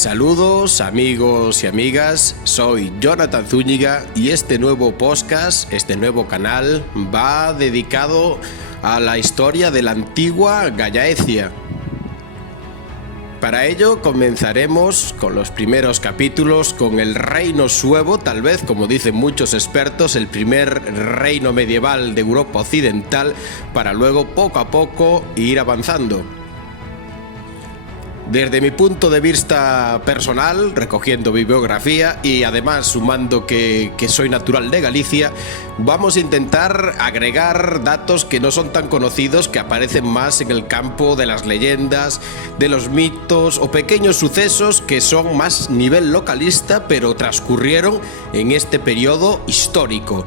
Saludos amigos y amigas, soy Jonathan Zúñiga y este nuevo podcast, este nuevo canal va dedicado a la historia de la antigua Gallaecia. Para ello comenzaremos con los primeros capítulos con el reino suevo, tal vez, como dicen muchos expertos, el primer reino medieval de Europa Occidental, para luego poco a poco ir avanzando. Desde mi punto de vista personal, recogiendo bibliografía y además sumando que soy natural de Galicia, vamos a intentar agregar datos que no son tan conocidos, que aparecen más en el campo de las leyendas, de los mitos o pequeños sucesos que son más nivel localista, pero transcurrieron en este periodo histórico.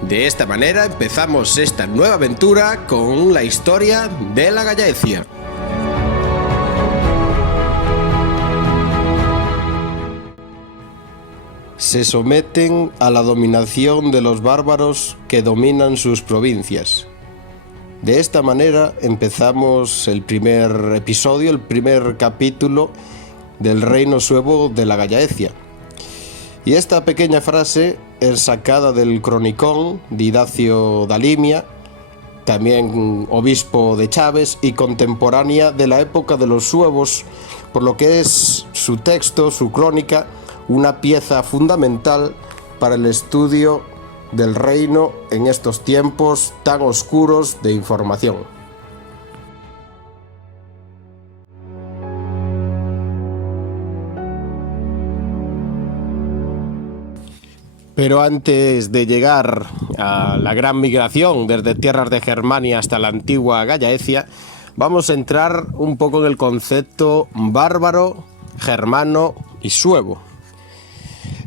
De esta manera empezamos esta nueva aventura con la historia de la Gallaecia. Se someten a la dominación de los bárbaros que dominan sus provincias. De esta manera empezamos el primer episodio, el primer capítulo del reino suevo de la Gallaecia. Y esta pequeña frase es sacada del cronicón de Idacio da Limia, también obispo de Chaves y contemporánea de la época de los suevos, por lo que es su texto, su crónica, una pieza fundamental para el estudio del reino en estos tiempos tan oscuros de información. Pero antes de llegar a la gran migración desde tierras de Germania hasta la antigua Gallaecia, vamos a entrar un poco en el concepto bárbaro, germano y suevo.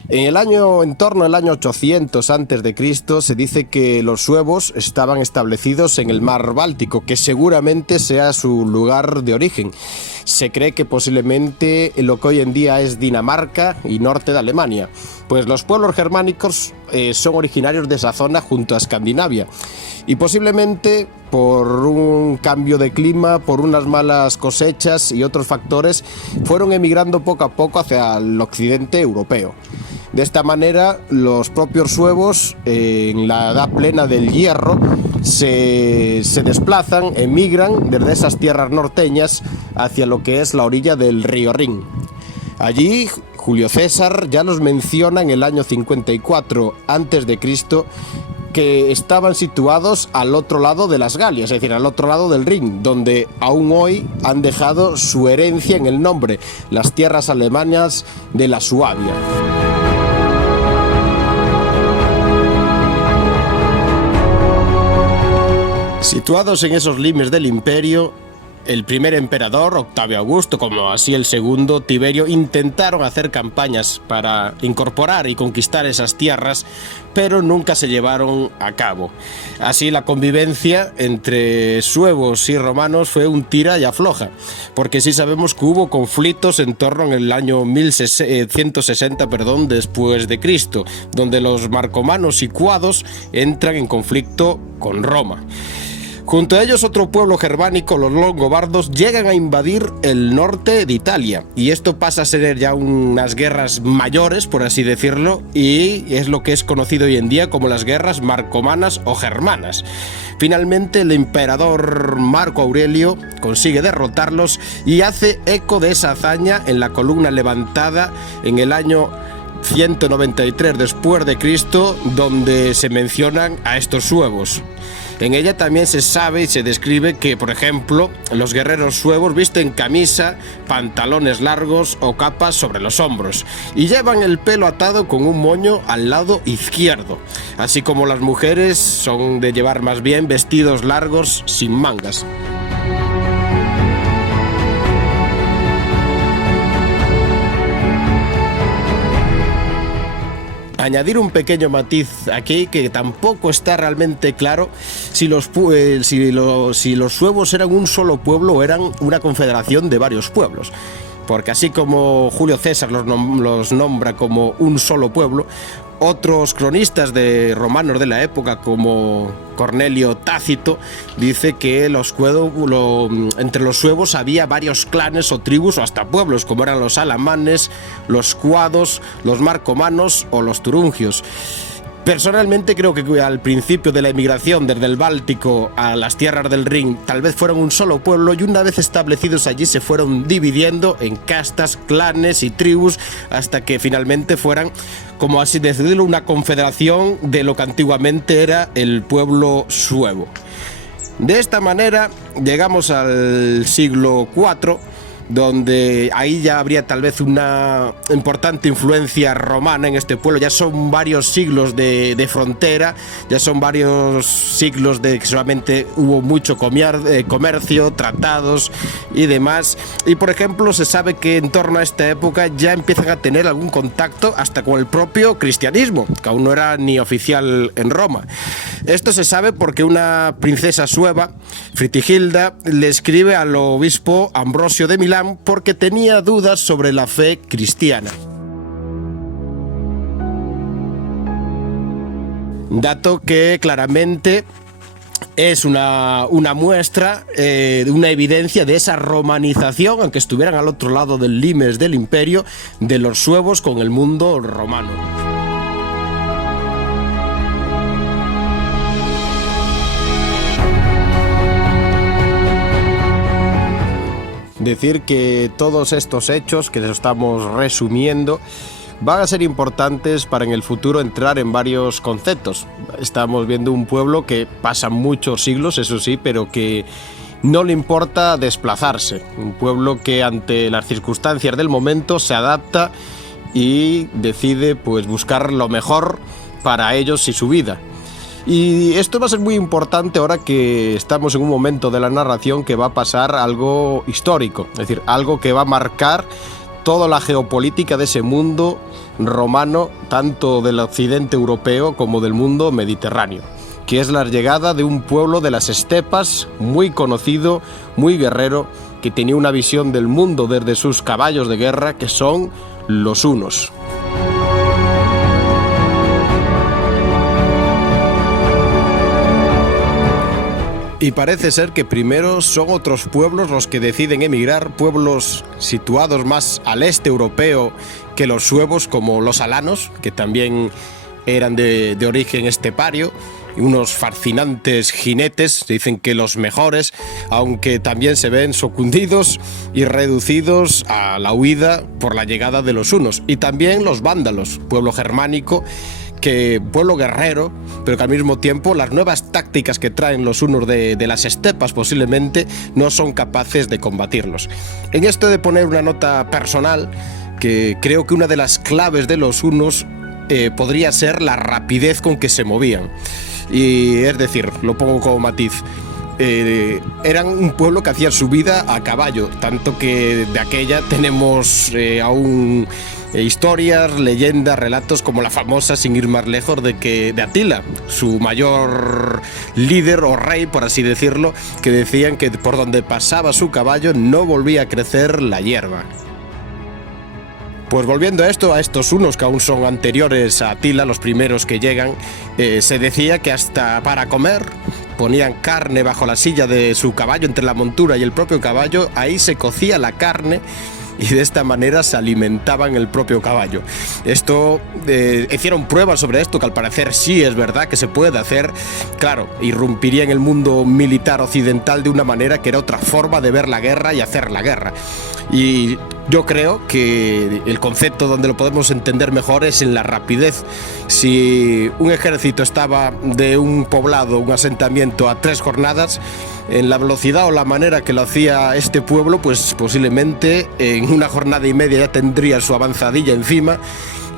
En torno al año 800 a.C. se dice que los suevos estaban establecidos en el mar Báltico, que seguramente sea su lugar de origen. Se cree que posiblemente lo que hoy en día es Dinamarca y norte de Alemania, pues los pueblos germánicos son originarios de esa zona junto a Escandinavia, y posiblemente por un cambio de clima, por unas malas cosechas y otros factores, fueron emigrando poco a poco hacia el occidente europeo. De esta manera, los propios suevos, en la edad plena del hierro, se desplazan, emigran desde esas tierras norteñas hacia lo que es la orilla del río Rin. Allí, Julio César ya los menciona en el año 54 a.C., que estaban situados al otro lado de las Galias, es decir, al otro lado del Rin, donde aún hoy han dejado su herencia en el nombre, las tierras alemanas de la Suabia. Situados en esos limes del imperio, el primer emperador, Octavio Augusto, como así el segundo, Tiberio, intentaron hacer campañas para incorporar y conquistar esas tierras, pero nunca se llevaron a cabo. Así la convivencia entre suevos y romanos fue un tira y afloja, porque sí sabemos que hubo conflictos en torno al año 160 después de Cristo, donde los marcomanos y cuados entran en conflicto con Roma. Junto a ellos otro pueblo germánico, los longobardos, llegan a invadir el norte de Italia, y esto pasa a ser ya unas guerras mayores, por así decirlo, y es lo que es conocido hoy en día como las guerras marcomanas o germanas. Finalmente el emperador Marco Aurelio consigue derrotarlos y hace eco de esa hazaña en la columna levantada en el año 193 después de Cristo, donde se mencionan a estos suevos. En ella también se sabe y se describe que, por ejemplo, los guerreros suevos visten camisa, pantalones largos o capas sobre los hombros y llevan el pelo atado con un moño al lado izquierdo, así como las mujeres son de llevar más bien vestidos largos sin mangas. Añadir un pequeño matiz aquí, que tampoco está realmente claro si los suevos eran un solo pueblo o eran una confederación de varios pueblos. Porque así como Julio César los nombra como un solo pueblo, Otros cronistas de romanos de la época, como Cornelio Tácito, dice que entre los suevos había varios clanes o tribus o hasta pueblos, como eran los alamanes, los cuados, los marcomanos o los turungios. Personalmente creo que al principio de la emigración desde el Báltico a las tierras del Rin tal vez fueron un solo pueblo, y una vez establecidos allí se fueron dividiendo en castas, clanes y tribus hasta que finalmente fueran, como así decirlo, una confederación de lo que antiguamente era el pueblo suevo. De esta manera llegamos al siglo IV, donde ahí ya habría tal vez una importante influencia romana en este pueblo. Ya son varios siglos de frontera, ya son varios siglos de que solamente hubo mucho comercio, tratados y demás. Y por ejemplo se sabe que en torno a esta época ya empiezan a tener algún contacto hasta con el propio cristianismo, que aún no era ni oficial en Roma. Esto se sabe porque una princesa sueva, Fritigilda, le escribe al obispo Ambrosio de Milán porque tenía dudas sobre la fe cristiana. Dato que claramente es una muestra, una evidencia de esa romanización, aunque estuvieran al otro lado del limes del imperio, de los suevos con el mundo romano. Decir que todos estos hechos que les estamos resumiendo van a ser importantes para en el futuro entrar en varios conceptos. Estamos viendo un pueblo que pasa muchos siglos, eso sí, pero que no le importa desplazarse. Un pueblo que ante las circunstancias del momento se adapta y decide pues buscar lo mejor para ellos y su vida. Y esto va a ser muy importante ahora que estamos en un momento de la narración que va a pasar algo histórico, es decir, algo que va a marcar toda la geopolítica de ese mundo romano, tanto del occidente europeo como del mundo mediterráneo, que es la llegada de un pueblo de las estepas muy conocido, muy guerrero, que tenía una visión del mundo desde sus caballos de guerra, que son los hunos. Y parece ser que primero son otros pueblos los que deciden emigrar, pueblos situados más al este europeo que los suevos, como los alanos, que también eran de origen estepario, unos fascinantes jinetes, dicen que los mejores, aunque también se ven socundidos y reducidos a la huida por la llegada de los hunos. Y también los vándalos, pueblo germánico, pueblo guerrero, pero que al mismo tiempo las nuevas tácticas que traen los hunos de las estepas posiblemente no son capaces de combatirlos. En esto de poner una nota personal, que creo que una de las claves de los hunos podría ser la rapidez con que se movían. Y es decir, lo pongo como matiz, eran un pueblo que hacía su vida a caballo, tanto que de aquella tenemos aún historias, leyendas, relatos como la famosa, sin ir más lejos, de Atila, su mayor líder o rey, por así decirlo, que decían que por donde pasaba su caballo no volvía a crecer la hierba. Pues volviendo a estos hunos que aún son anteriores a Atila, los primeros que llegan, se decía que hasta para comer ponían carne bajo la silla de su caballo, entre la montura y el propio caballo, ahí se cocía la carne y de esta manera se alimentaban el propio caballo. Hicieron pruebas sobre esto, que al parecer sí es verdad que se puede hacer. Claro, irrumpiría en el mundo militar occidental de una manera que era otra forma de ver la guerra y hacer la guerra. Y yo creo que el concepto donde lo podemos entender mejor es en la rapidez. Si un ejército estaba de un poblado, un asentamiento a 3 jornadas, en la velocidad o la manera que lo hacía este pueblo, pues posiblemente en 1 jornada y media ya tendría su avanzadilla encima,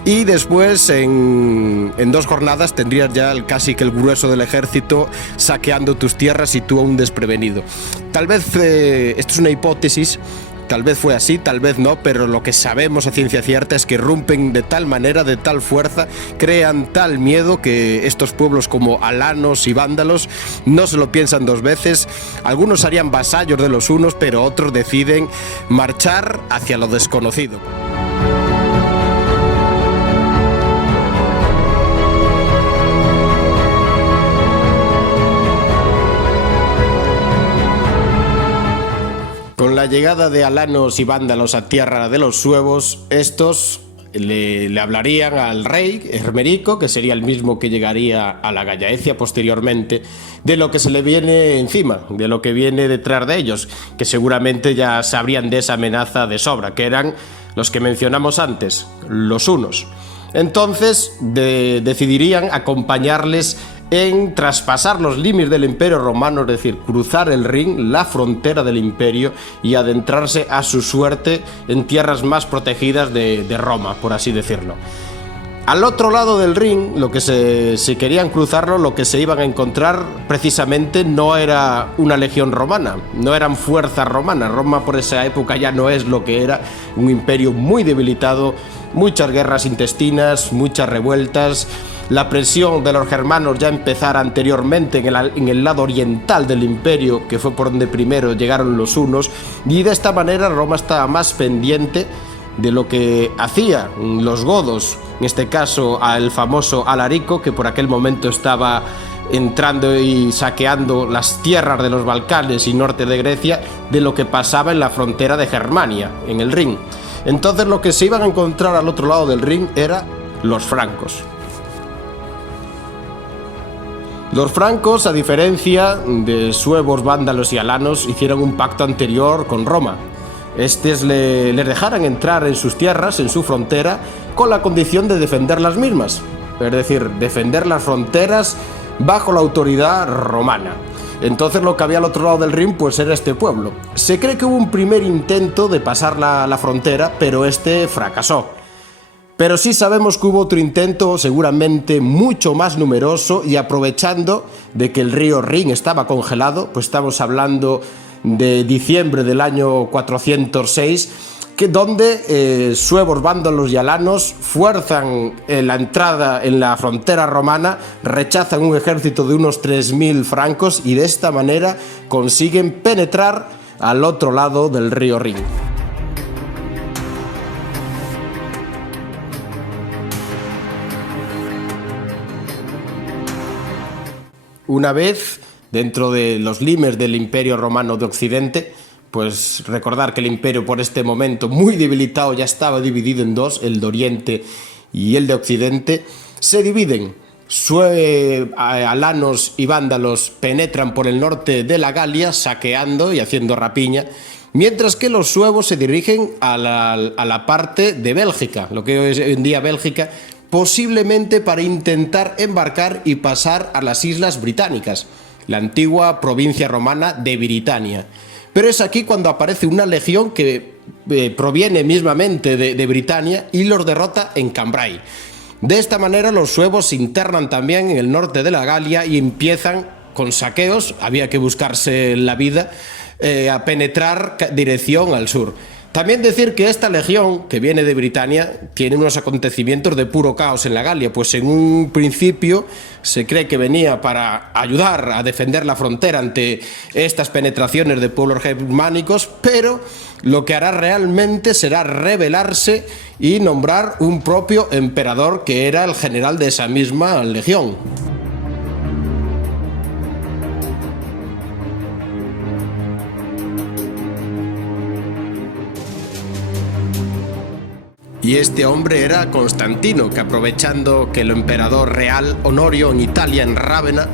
y después en 2 jornadas tendrías ya casi que el grueso del ejército saqueando tus tierras y tú aún desprevenido. Tal vez esto es una hipótesis. Tal vez fue así, tal vez no, pero lo que sabemos a ciencia cierta es que irrumpen de tal manera, de tal fuerza, crean tal miedo que estos pueblos como alanos y vándalos no se lo piensan 2 veces. Algunos harían vasallos de los hunos, pero otros deciden marchar hacia lo desconocido. llegada de alanos y vándalos a tierra de los suevos, estos le hablarían al rey Hermerico, que sería el mismo que llegaría a la Gallaecia posteriormente, de lo que se le viene encima, de lo que viene detrás de ellos, que seguramente ya sabrían de esa amenaza de sobra, que eran los que mencionamos antes, los hunos. Entonces decidirían acompañarles en traspasar los límites del Imperio Romano, es decir, cruzar el Rin, la frontera del Imperio, y adentrarse a su suerte en tierras más protegidas de Roma, por así decirlo. Al otro lado del Rin, si querían cruzarlo, lo que se iban a encontrar precisamente no era una legión romana, no eran fuerzas romanas. Roma por esa época ya no es lo que era, un imperio muy debilitado, muchas guerras intestinas, muchas revueltas. La presión de los germanos ya empezara anteriormente en el lado oriental del imperio, que fue por donde primero llegaron los hunos, y de esta manera Roma estaba más pendiente de lo que hacían los godos, en este caso al famoso Alarico, que por aquel momento estaba entrando y saqueando las tierras de los Balcanes y norte de Grecia, de lo que pasaba en la frontera de Germania, en el Rin. Entonces lo que se iban a encontrar al otro lado del Rin era los francos. Los francos, a diferencia de suevos, vándalos y alanos, hicieron un pacto anterior con Roma. Estos les dejaran entrar en sus tierras, en su frontera, con la condición de defender las mismas, es decir, defender las fronteras bajo la autoridad romana. Entonces lo que había al otro lado del Rin pues era este pueblo. Se cree que hubo un primer intento de pasar la frontera, pero este fracasó. Pero sí sabemos que hubo otro intento, seguramente mucho más numeroso, y aprovechando de que el río Rin estaba congelado, pues estamos hablando de diciembre del año 406, donde suevos, vándalos y alanos fuerzan la entrada en la frontera romana, rechazan un ejército de unos 3.000 francos y de esta manera consiguen penetrar al otro lado del río Rin. Una vez dentro de los limes del Imperio Romano de Occidente, pues recordar que el imperio por este momento muy debilitado ya estaba dividido en dos, el de Oriente y el de Occidente, se dividen. Alanos y vándalos penetran por el norte de la Galia saqueando y haciendo rapiña, mientras que los suevos se dirigen a la parte de Bélgica, lo que es hoy en día Bélgica, posiblemente para intentar embarcar y pasar a las Islas Británicas, la antigua provincia romana de Britania. Pero es aquí cuando aparece una legión que proviene mismamente de Britania y los derrota en Cambrai. De esta manera los suevos se internan también en el norte de la Galia y empiezan con saqueos, había que buscarse la vida, a penetrar dirección al sur. También decir que esta legión, que viene de Britania, tiene unos acontecimientos de puro caos en la Galia, pues en un principio se cree que venía para ayudar a defender la frontera ante estas penetraciones de pueblos germánicos, pero lo que hará realmente será rebelarse y nombrar un propio emperador que era el general de esa misma legión. Y este hombre era Constantino, que aprovechando que el emperador real Honorio en Italia, en Rávena,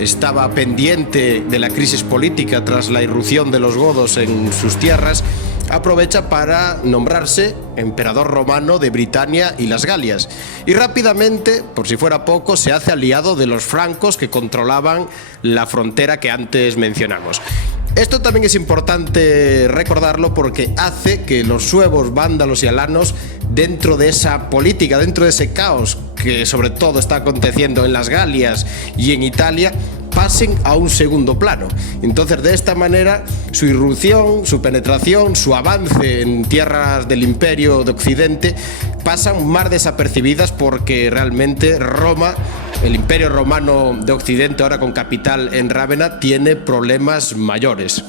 estaba pendiente de la crisis política tras la irrupción de los godos en sus tierras, aprovecha para nombrarse emperador romano de Britania y las Galias. Y rápidamente, por si fuera poco, se hace aliado de los francos que controlaban la frontera que antes mencionamos. Esto también es importante recordarlo porque hace que los suevos, vándalos y alanos, dentro de esa política, dentro de ese caos que sobre todo está aconteciendo en las Galias y en Italia, pasen a un segundo plano. Entonces, de esta manera, su irrupción, su penetración, su avance en tierras del Imperio de Occidente pasan más desapercibidas porque realmente Roma, el Imperio Romano de Occidente, ahora con capital en Rávena, tiene problemas mayores.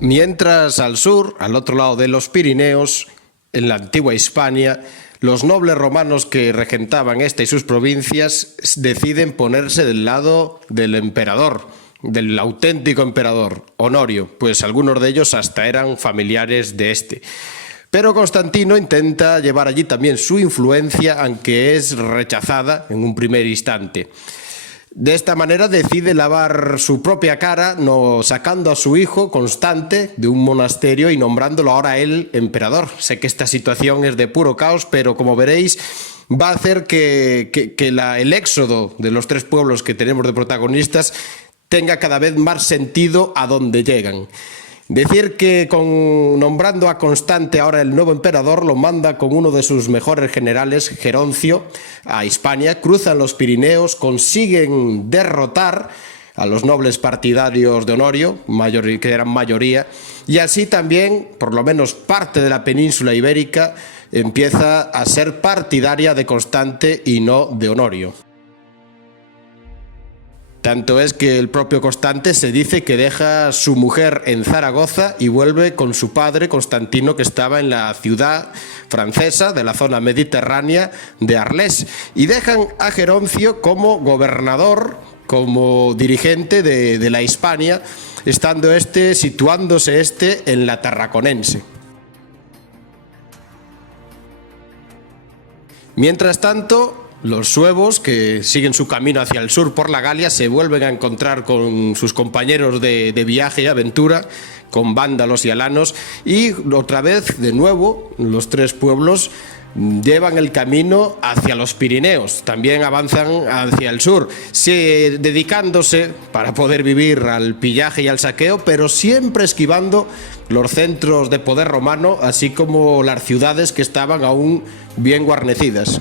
Mientras al sur, al otro lado de los Pirineos, en la antigua Hispania, Los nobles romanos que regentaban esta y sus provincias deciden ponerse del lado del emperador, del auténtico emperador, Honorio, pues algunos de ellos hasta eran familiares de este. Pero Constantino intenta llevar allí también su influencia, aunque es rechazada en un primer instante. De esta manera decide lavar su propia cara, no sacando a su hijo Constante de un monasterio y nombrándolo ahora él emperador. Sé que esta situación es de puro caos, pero como veréis va a hacer que el éxodo de los tres pueblos que tenemos de protagonistas tenga cada vez más sentido a dónde llegan. Decir que nombrando a Constante ahora el nuevo emperador, lo manda con uno de sus mejores generales, Geroncio, a Hispania, cruzan los Pirineos, consiguen derrotar a los nobles partidarios de Honorio, que eran mayoría, y así también, por lo menos parte de la península ibérica, empieza a ser partidaria de Constante y no de Honorio. Tanto es que el propio Constante se dice que deja a su mujer en Zaragoza y vuelve con su padre Constantino, que estaba en la ciudad francesa de la zona mediterránea de Arles, y dejan a Geroncio como gobernador, como dirigente de la Hispania, situándose en la Tarraconense. Mientras tanto, los suevos, que siguen su camino hacia el sur por la Galia, se vuelven a encontrar con sus compañeros de viaje y aventura, con vándalos y alanos, y otra vez, de nuevo, los tres pueblos llevan el camino hacia los Pirineos, también avanzan hacia el sur, dedicándose para poder vivir al pillaje y al saqueo, pero siempre esquivando los centros de poder romano, así como las ciudades que estaban aún bien guarnecidas.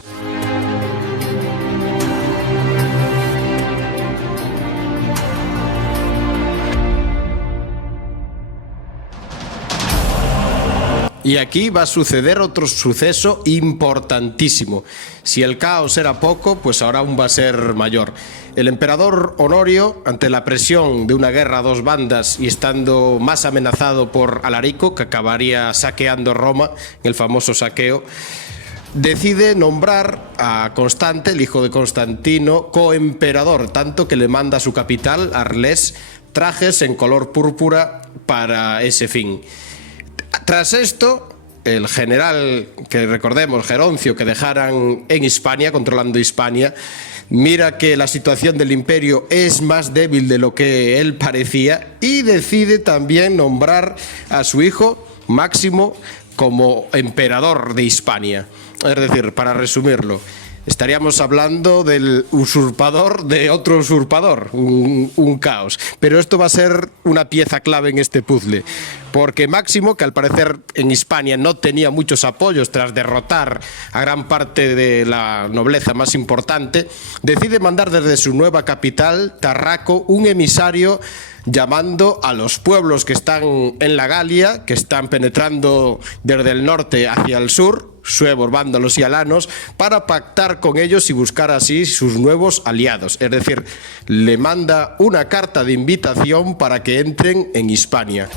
Y aquí va a suceder otro suceso importantísimo. Si el caos era poco, pues ahora aún va a ser mayor. El emperador Honorio, ante la presión de una guerra a dos bandas y estando más amenazado por Alarico, que acabaría saqueando Roma, en el famoso saqueo, decide nombrar a Constante, el hijo de Constantino, coemperador, tanto que le manda a su capital, Arles, trajes en color púrpura para ese fin. Tras esto, el general, que recordemos, Geroncio, que dejaran en Hispania, controlando Hispania, mira que la situación del imperio es más débil de lo que él parecía y decide también nombrar a su hijo, Máximo, como emperador de Hispania. Es decir, para resumirlo, estaríamos hablando del usurpador de otro usurpador, un caos. Pero esto va a ser una pieza clave en este puzzle, porque Máximo, que al parecer en Hispania no tenía muchos apoyos tras derrotar a gran parte de la nobleza más importante, decide mandar desde su nueva capital, Tarraco, un emisario llamando a los pueblos que están en la Galia, que están penetrando desde el norte hacia el sur, suevos, vándalos y alanos, para pactar con ellos y buscar así sus nuevos aliados. Es decir, le manda una carta de invitación para que entren en Hispania.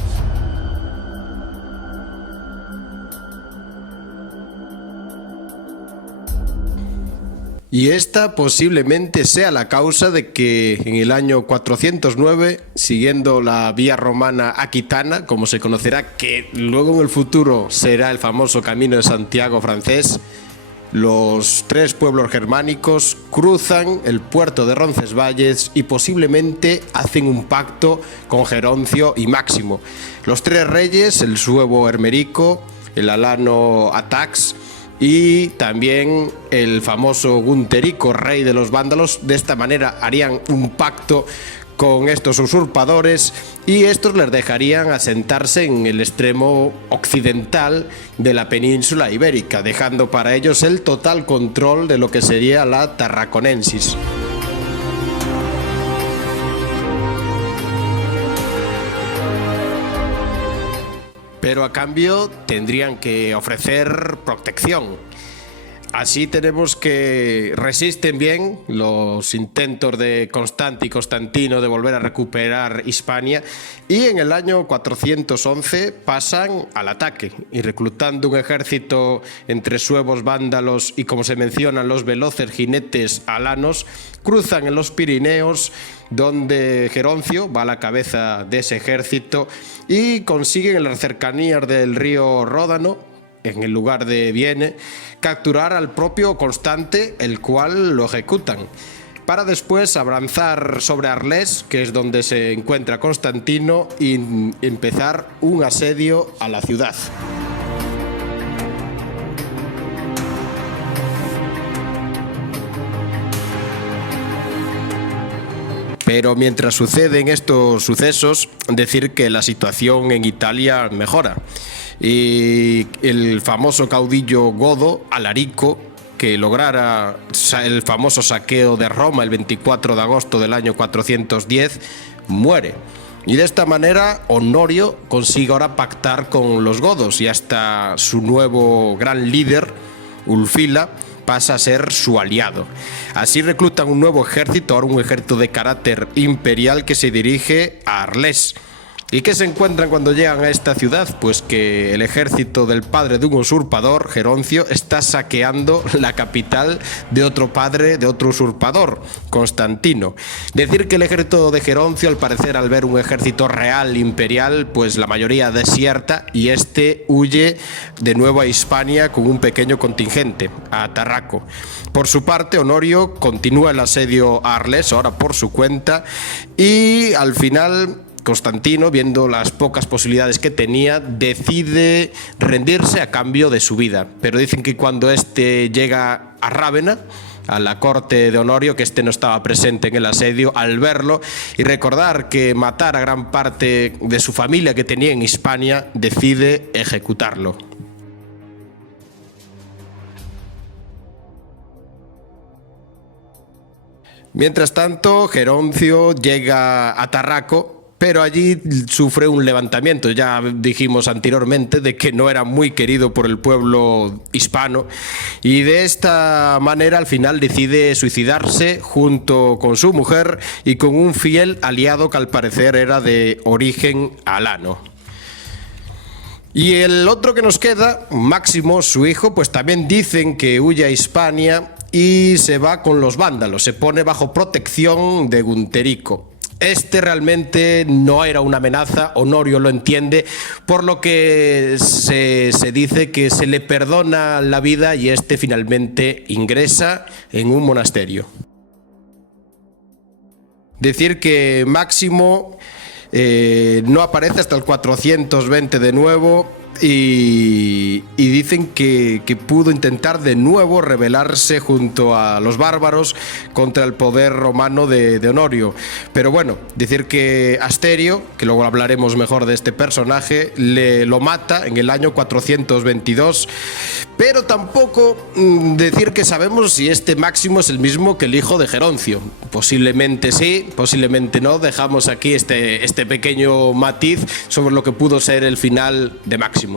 Y esta posiblemente sea la causa de que en el año 409, siguiendo la vía romana aquitana, como se conocerá, que luego en el futuro será el famoso Camino de Santiago francés, los tres pueblos germánicos cruzan el puerto de Roncesvalles y posiblemente hacen un pacto con Geroncio y Máximo. Los tres reyes, el suevo Hermerico, el alano Atax y también el famoso Gunterico, rey de los vándalos, de esta manera harían un pacto con estos usurpadores y estos les dejarían asentarse en el extremo occidental de la península ibérica, dejando para ellos el total control de lo que sería la Tarraconensis. Pero a cambio tendrían que ofrecer protección. Así tenemos que resisten bien los intentos de Constante y Constantino de volver a recuperar Hispania, y en el año 411 pasan al ataque y, reclutando un ejército entre suevos, vándalos y, como se mencionan, los veloces jinetes alanos, cruzan en los Pirineos, donde Geroncio va a la cabeza de ese ejército y consiguen en las cercanías del río Ródano, en el lugar de Vienne, capturar al propio Constante, el cual lo ejecutan, para después avanzar sobre Arles, que es donde se encuentra Constantino, y empezar un asedio a la ciudad. Pero mientras suceden estos sucesos, decir que la situación en Italia mejora. Y el famoso caudillo godo, Alarico, que lograra el famoso saqueo de Roma el 24 de agosto del año 410, muere. Y de esta manera Honorio consigue ahora pactar con los godos, y hasta su nuevo gran líder, Ulfila, pasa a ser su aliado. Así reclutan un nuevo ejército, ahora un ejército de carácter imperial, que se dirige a Arles. ¿Y qué se encuentran cuando llegan a esta ciudad? Pues que el ejército del padre de un usurpador, Geroncio, está saqueando la capital de otro padre de otro usurpador, Constantino. Decir que el ejército de Geroncio, al parecer, al ver un ejército real imperial, pues la mayoría desierta, y este huye de nuevo a Hispania con un pequeño contingente, a Tarraco. Por su parte, Honorio continúa el asedio a Arles, ahora por su cuenta, y al final Constantino, viendo las pocas posibilidades que tenía, decide rendirse a cambio de su vida. Pero dicen que cuando este llega a Rávena, a la corte de Honorio, que este no estaba presente en el asedio, al verlo y recordar que matar a gran parte de su familia que tenía en Hispania, decide ejecutarlo. Mientras tanto, Geroncio llega a Tarraco, pero allí sufre un levantamiento. Ya dijimos anteriormente de que no era muy querido por el pueblo hispano, y de esta manera al final decide suicidarse junto con su mujer y con un fiel aliado que al parecer era de origen alano. Y el otro que nos queda, Máximo, su hijo, pues también dicen que huye a Hispania y se va con los vándalos, se pone bajo protección de Gunterico. Este realmente no era una amenaza, Honorio lo entiende, por lo que se dice que se le perdona la vida, y este finalmente ingresa en un monasterio. Decir que Máximo no aparece hasta el 420 de nuevo, y dicen que pudo intentar de nuevo rebelarse junto a los bárbaros contra el poder romano de Honorio. Pero bueno, decir que Asterio, que luego hablaremos mejor de este personaje, lo mata en el año 422, pero tampoco decir que sabemos si este Máximo es el mismo que el hijo de Geroncio. Posiblemente sí, posiblemente no. Dejamos aquí este pequeño matiz sobre lo que pudo ser el final de Máximo.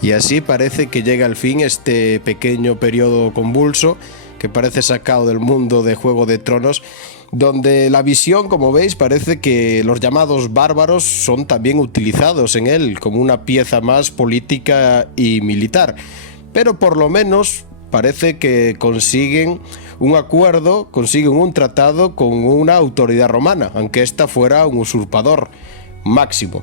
Y así parece que llega al fin este pequeño periodo convulso, que parece sacado del mundo de Juego de Tronos, donde la visión, como veis, parece que los llamados bárbaros son también utilizados en él como una pieza más política y militar. Pero por lo menos parece que consiguen un acuerdo, consiguen un tratado con una autoridad romana, aunque ésta fuera un usurpador, Máximo.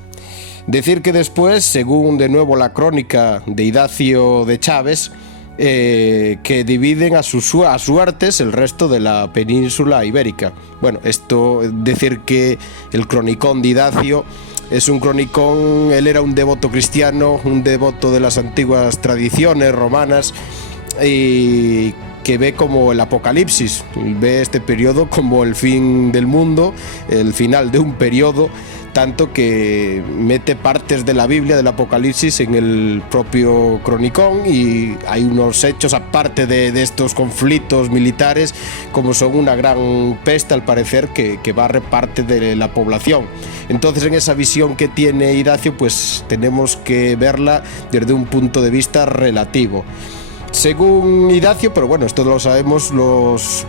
Decir que después, según de nuevo la crónica de Idacio de Chaves, que dividen a sus suertes el resto de la península ibérica. Bueno, esto decir que el cronicón de Idacio es un cronicón, él era un devoto cristiano, un devoto de las antiguas tradiciones romanas, y que ve como el apocalipsis, ve este periodo como el fin del mundo, el final de un periodo tanto que mete partes de la Biblia, del Apocalipsis, en el propio cronicón, y hay unos hechos, aparte de estos conflictos militares, como son una gran peste, al parecer, que barre parte de la población. Entonces, en esa visión que tiene Idacio, pues tenemos que verla desde un punto de vista relativo. Según Idacio, pero bueno, esto lo sabemos, los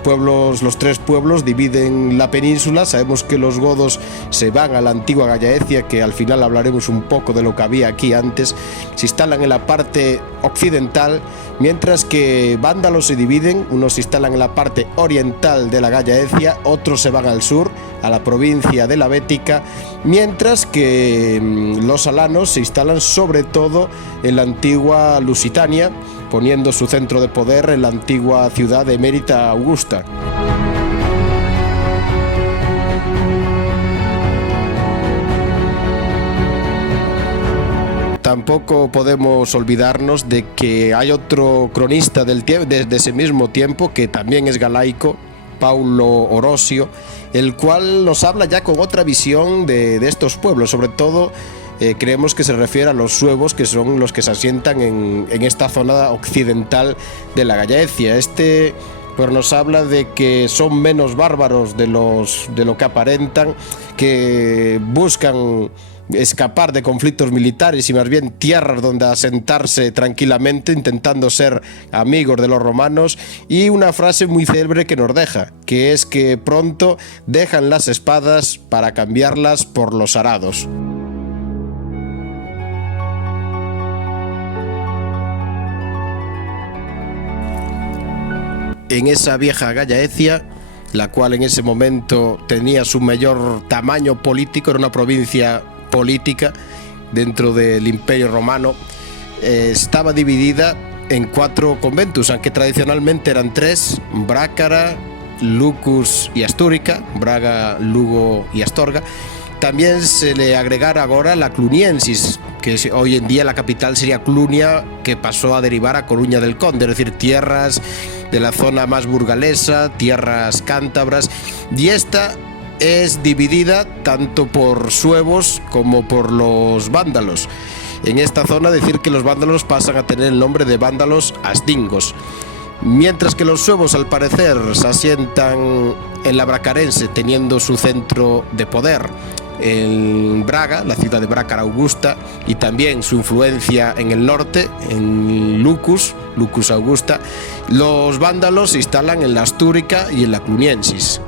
tres pueblos dividen la península. Sabemos que los godos se van a la antigua Gallaecia, que al final hablaremos un poco de lo que había aquí antes. Se instalan en la parte occidental, mientras que vándalos se dividen. Unos se instalan en la parte oriental de la Gallaecia, otros se van al sur, a la provincia de la Bética, mientras que los alanos se instalan sobre todo en la antigua Lusitania, poniendo su centro de poder en la antigua ciudad de Emérita Augusta. Tampoco podemos olvidarnos de que hay otro cronista desde ese mismo tiempo, que también es galaico, Paulo Orosio, el cual nos habla ya con otra visión de estos pueblos. Sobre todo creemos que se refiere a los suevos, que son los que se asientan en esta zona occidental de la Gallaecia. Pues nos habla de que son menos bárbaros de lo que aparentan, que buscan escapar de conflictos militares y más bien tierras donde asentarse tranquilamente, intentando ser amigos de los romanos. Y una frase muy célebre que nos deja, que es que pronto dejan las espadas para cambiarlas por los arados. En esa vieja Gallaecia, la cual en ese momento tenía su mayor tamaño político, era una provincia política dentro del Imperio Romano, estaba dividida en 4 conventus, aunque tradicionalmente eran 3: Brácara, Lucus y Astúrica, Braga, Lugo y Astorga. También se le agregara ahora la Cluniensis, que hoy en día la capital sería Clunia, que pasó a derivar a Coruña del Conde, es decir, tierras de la zona más burgalesa, tierras cántabras. Y esta es dividida tanto por suevos como por los vándalos. En esta zona, decir que los vándalos pasan a tener el nombre de vándalos asdingos, mientras que los suevos, al parecer, se asientan en la Bracarense, teniendo su centro de poder en Braga, la ciudad de Brácara Augusta, y también su influencia en el norte, en Lucus Augusta. Los vándalos se instalan en la Astúrica y en la Cluniensis.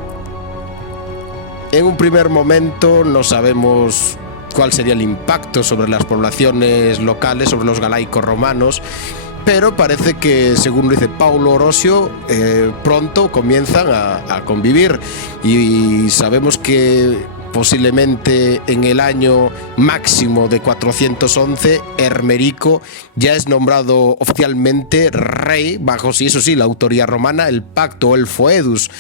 En un primer momento no sabemos cuál sería el impacto sobre las poblaciones locales, sobre los galaicos romanos, pero parece que, según dice Paulo Orosio, pronto comienzan a convivir, y sabemos que posiblemente en el año máximo de 411, Hermerico ya es nombrado oficialmente rey, bajo, sí, eso sí, la autoridad romana. El pacto o el foedus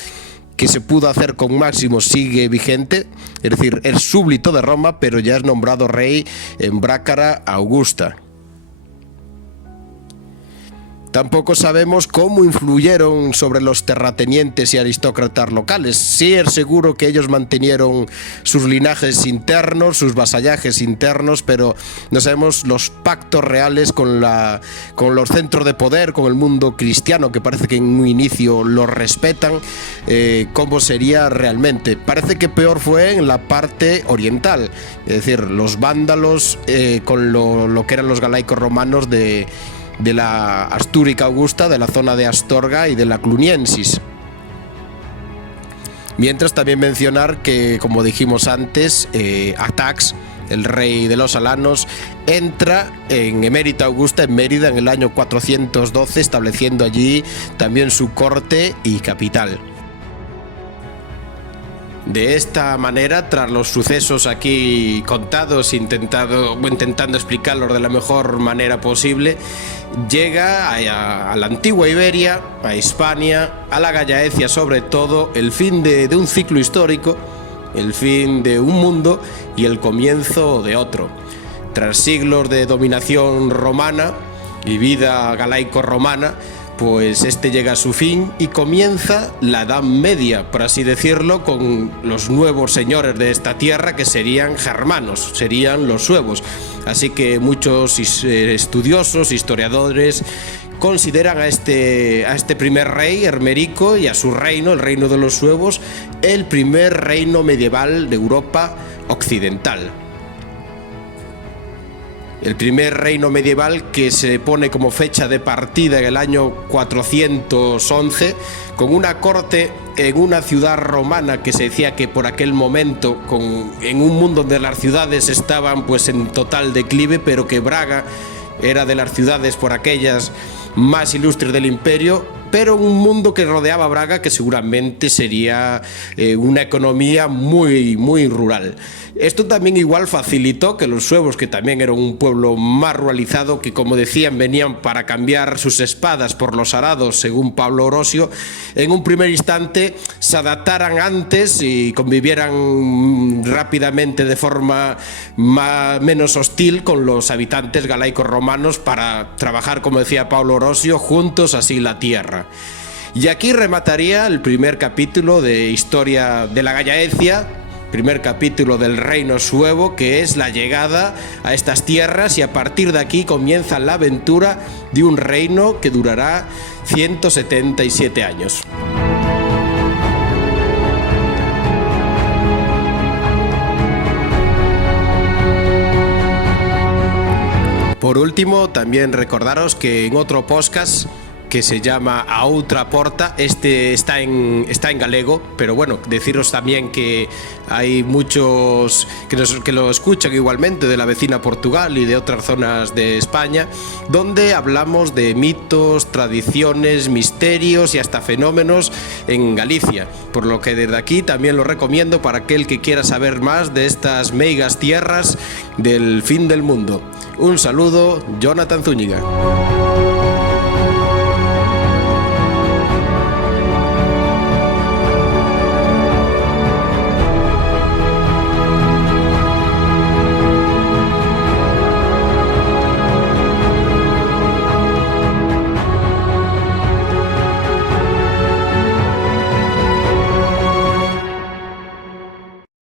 que se pudo hacer con Máximo sigue vigente, es decir, es súbdito de Roma, pero ya es nombrado rey en Brácara Augusta. Tampoco sabemos cómo influyeron sobre los terratenientes y aristócratas locales. Sí es seguro que ellos mantenieron sus linajes internos, sus vasallajes internos, pero no sabemos los pactos reales con los centros de poder, con el mundo cristiano, que parece que en un inicio los respetan, cómo sería realmente. Parece que peor fue en la parte oriental, es decir, los vándalos con lo que eran los galaicos romanos de la Astúrica Augusta, de la zona de Astorga y de la Cluniensis. Mientras también mencionar que, como dijimos antes, Atax, el rey de los alanos, entra en Emérita Augusta, en Mérida, en el año 412, estableciendo allí también su corte y capital. De esta manera, tras los sucesos aquí contados, intentando explicarlos de la mejor manera posible, llega a la antigua Iberia, a Hispania, a la Gallaecia sobre todo, el fin de un ciclo histórico, el fin de un mundo y el comienzo de otro. Tras siglos de dominación romana y vida galaico-romana, pues este llega a su fin y comienza la Edad Media, por así decirlo, con los nuevos señores de esta tierra, que serían germanos, serían los suevos. Así que muchos estudiosos, historiadores, consideran a este primer rey, Hermerico, y a su reino, el reino de los suevos, el primer reino medieval de Europa occidental. El primer reino medieval que se pone como fecha de partida en el año 411, con una corte en una ciudad romana que se decía que por aquel momento, en un mundo donde las ciudades estaban pues en total declive, pero que Braga era de las ciudades por aquellas más ilustres del imperio, pero un mundo que rodeaba a Braga que seguramente sería una economía muy, muy rural. Esto también igual facilitó que los suevos, que también eran un pueblo más ruralizado, que como decían venían para cambiar sus espadas por los arados, según Pablo Orosio, en un primer instante se adaptaran antes y convivieran rápidamente de forma menos hostil con los habitantes galaicos romanos para trabajar, como decía Pablo Orosio, juntos así la tierra. Y aquí remataría el primer capítulo de Historia de la Gallaecia, primer capítulo del reino suevo, que es la llegada a estas tierras, y a partir de aquí comienza la aventura de un reino que durará 177 años. Por último, también recordaros que en otro podcast que se llama A Outra Porta, está en galego, pero bueno, deciros también que hay muchos que lo escuchan igualmente de la vecina Portugal y de otras zonas de España, donde hablamos de mitos, tradiciones, misterios y hasta fenómenos en Galicia, por lo que desde aquí también lo recomiendo para aquel que quiera saber más de estas meigas tierras del fin del mundo. Un saludo, Jonathan Zúñiga.